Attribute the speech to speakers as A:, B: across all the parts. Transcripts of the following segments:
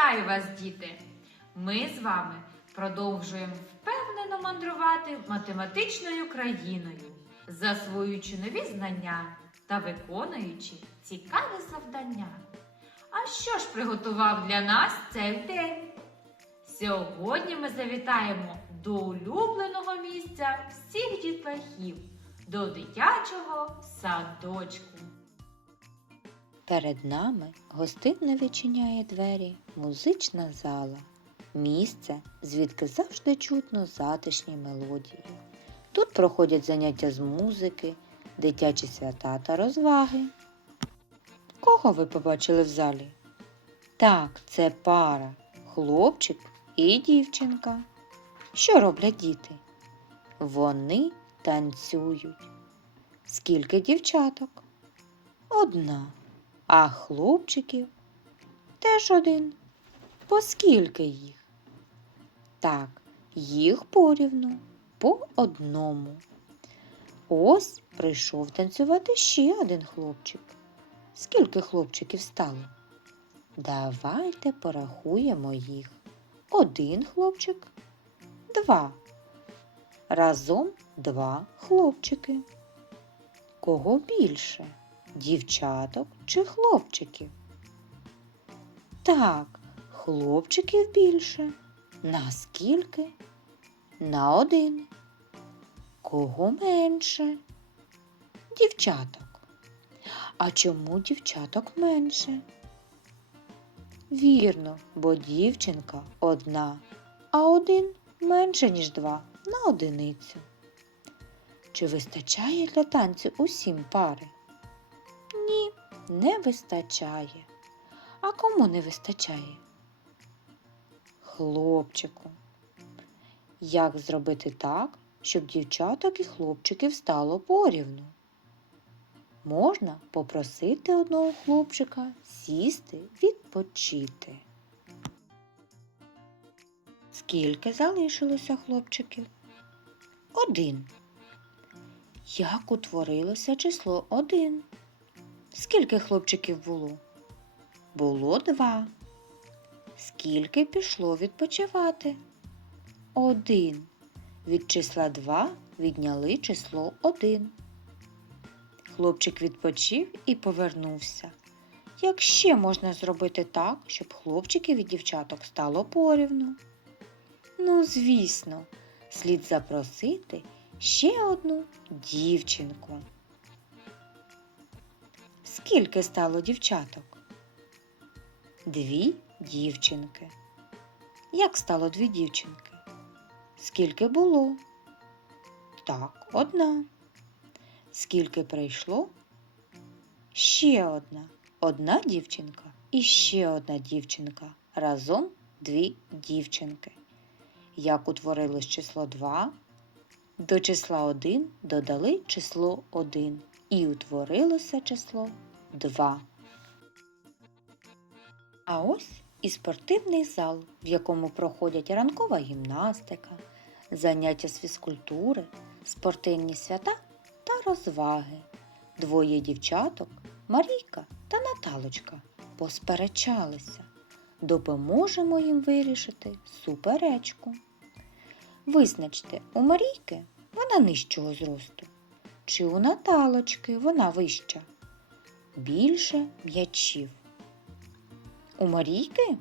A: Вітаю вас, діти! Ми з вами продовжуємо впевнено мандрувати математичною країною, засвоюючи нові знання та виконуючи цікаві завдання. А що ж приготував для нас цей день? Сьогодні ми завітаємо до улюбленого місця всіх дітлахів, до дитячого садочку.
B: Перед нами гостинно відчиняє двері музична зала. Місце, звідки завжди чутно затишні мелодії. Тут проходять заняття з музики, дитячі свята та розваги. Кого ви побачили в залі? Так, це пара, хлопчик і дівчинка. Що роблять діти? Вони танцюють. Скільки дівчаток? Одна. А хлопчиків теж один. По скільки їх? Так, їх порівну, по одному. Ось прийшов танцювати ще один хлопчик. Скільки хлопчиків стало? Давайте порахуємо їх. Один хлопчик, два. Разом два хлопчики. Кого більше? Дівчаток чи хлопчиків? Так, хлопчиків більше. На скільки? На один. Кого менше? Дівчаток. А чому дівчаток менше? Вірно, бо дівчинка одна, а один менше, ніж два на одиницю. Чи вистачає для танцю усім пари? Ні, не вистачає. А кому не вистачає? Хлопчику. Як зробити так, щоб дівчаток і хлопчиків стало порівну? Можна попросити одного хлопчика сісти відпочити. Скільки залишилося хлопчиків? Один. Як утворилося число один? Скільки хлопчиків було? Було два. Скільки пішло відпочивати? Один. Від числа два відняли число один. Хлопчик відпочив і повернувся. Як ще можна зробити так, щоб хлопчиків і дівчаток стало порівну? Ну, звісно, слід запросити ще одну дівчинку. Скільки стало дівчаток? Дві дівчинки. Як стало дві дівчинки? Скільки було? Так, одна. Скільки прийшло? Ще одна. Одна дівчинка і ще одна дівчинка. Разом дві дівчинки. Як утворилось число 2? До числа 1 додали число 1 і утворилося число 2. А ось і спортивний зал, в якому проходять ранкова гімнастика, заняття з фізкультури, спортивні свята та розваги. Двоє дівчаток, Марійка та Наталочка, посперечалися. Допоможемо їм вирішити суперечку. Визначте, у Марійки вона нижчого зросту, чи у Наталочки вона вища. Більше м'ячів. У Марійки?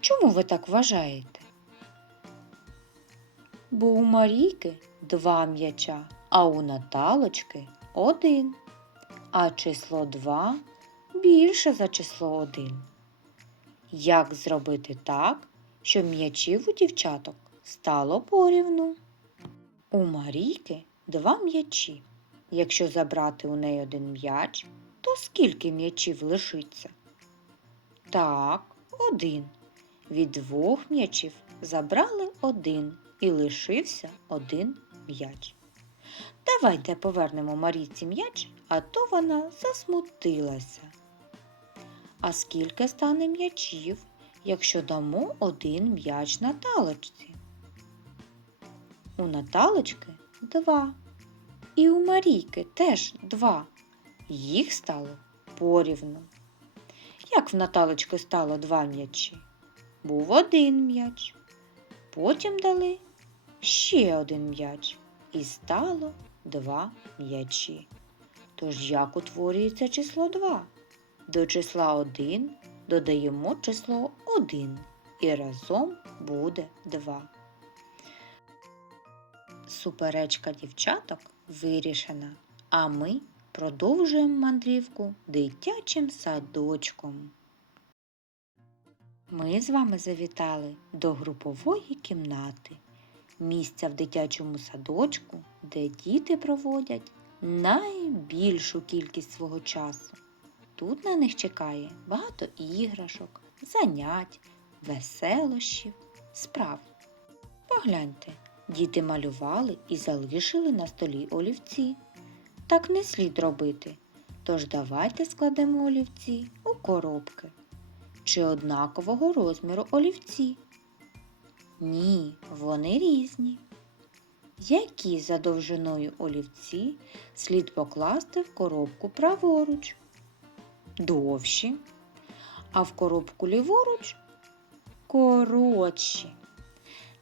B: Чому ви так вважаєте? Бо у Марійки два м'яча, а у Наталочки один. А число два більше за число один. Як зробити так, щоб м'ячів у дівчаток стало порівну? У Марійки два м'ячі. Якщо забрати у неї один м'яч, то скільки м'ячів лишиться? Так, один. Від двох м'ячів забрали один і лишився один м'яч. Давайте повернемо Марійці м'яч, а то вона засмутилася. А скільки стане м'ячів, якщо дамо один м'яч Наталочці? У Наталочки два. І у Марійки теж два. Їх стало порівну. як в Наталочки стало два м'ячі? Був один м'яч. Потім дали ще один м'яч. І стало два м'ячі. Тож як утворюється число 2? До числа 1 додаємо число 1 і разом буде 2. Суперечка дівчаток вирішена, а ми продовжуємо мандрівку дитячим садочком. Ми з вами завітали до групової кімнати, місця в дитячому садочку, де діти проводять найбільшу кількість свого часу. Тут на них чекає багато іграшок, занять, веселощів, справ. Погляньте, діти малювали і залишили на столі олівці. Так не слід робити. Тож давайте складемо олівці у коробки. Чи однакового розміру олівці? Ні, вони різні. Які за довжиною олівці слід покласти в коробку праворуч? Довші, а в коробку ліворуч коротші.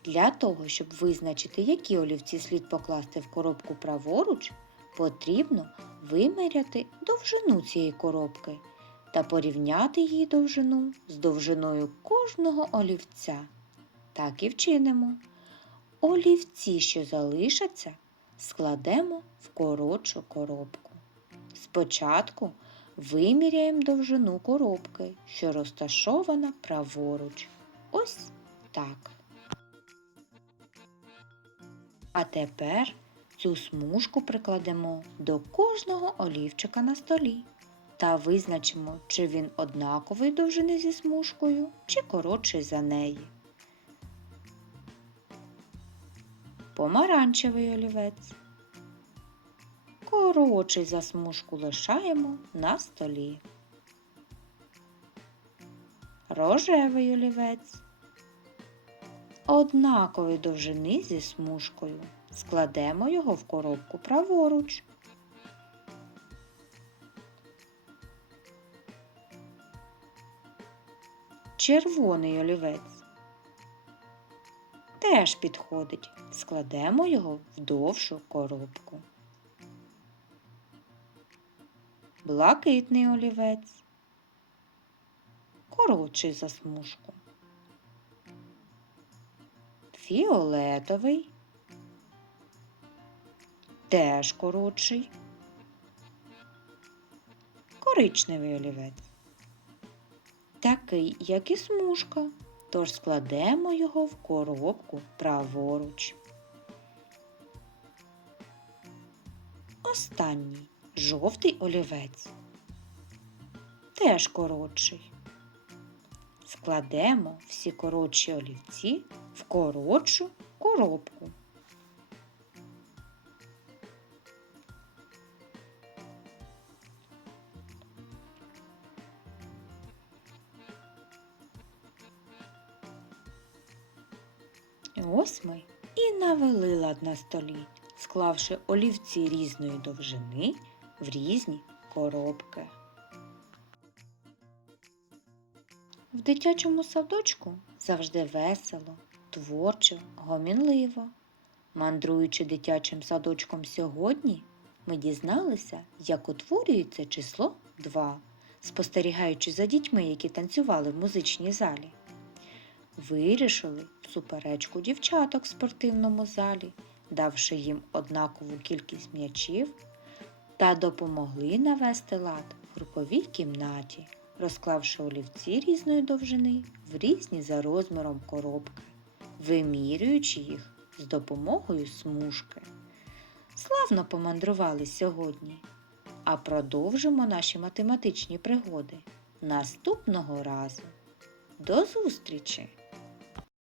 B: Для того, щоб визначити, які олівці слід покласти в коробку праворуч, потрібно виміряти довжину цієї коробки та порівняти її довжину з довжиною кожного олівця. Так і вчинимо. Олівці, що залишаться, складемо в коротшу коробку. Спочатку виміряємо довжину коробки, що розташована праворуч. Ось так. А тепер цю смужку прикладемо до кожного олівчика на столі та визначимо, чи він однакової довжини зі смужкою, чи коротший за неї. Помаранчевий олівець. Коротший за смужку лишаємо на столі. Рожевий олівець. Однакової довжини зі смужкою. Складемо його в коробку праворуч. Червоний олівець. Теж підходить. Складемо його в довшу коробку. Блакитний олівець. Коротший за смужку. Фіолетовий. Теж коротший. Коричневий олівець. Такий, як і смужка, тож складемо його в коробку праворуч. Останній жовтий олівець. Теж коротший. Складемо всі коротші олівці в коротшу коробку. Ось ми і навели лад на столі, склавши олівці різної довжини в різні коробки. В дитячому садочку завжди весело, творчо, гомінливо. Мандруючи дитячим садочком сьогодні, ми дізналися, як утворюється число 2, спостерігаючи за дітьми, які танцювали в музичній залі. Вирішили суперечку дівчаток в спортивному залі, давши їм однакову кількість м'ячів, та допомогли навести лад в груповій кімнаті, розклавши олівці різної довжини в різні за розміром коробки, вимірюючи їх з допомогою смужки. Славно помандрували сьогодні, а продовжимо наші математичні пригоди наступного разу. До зустрічі!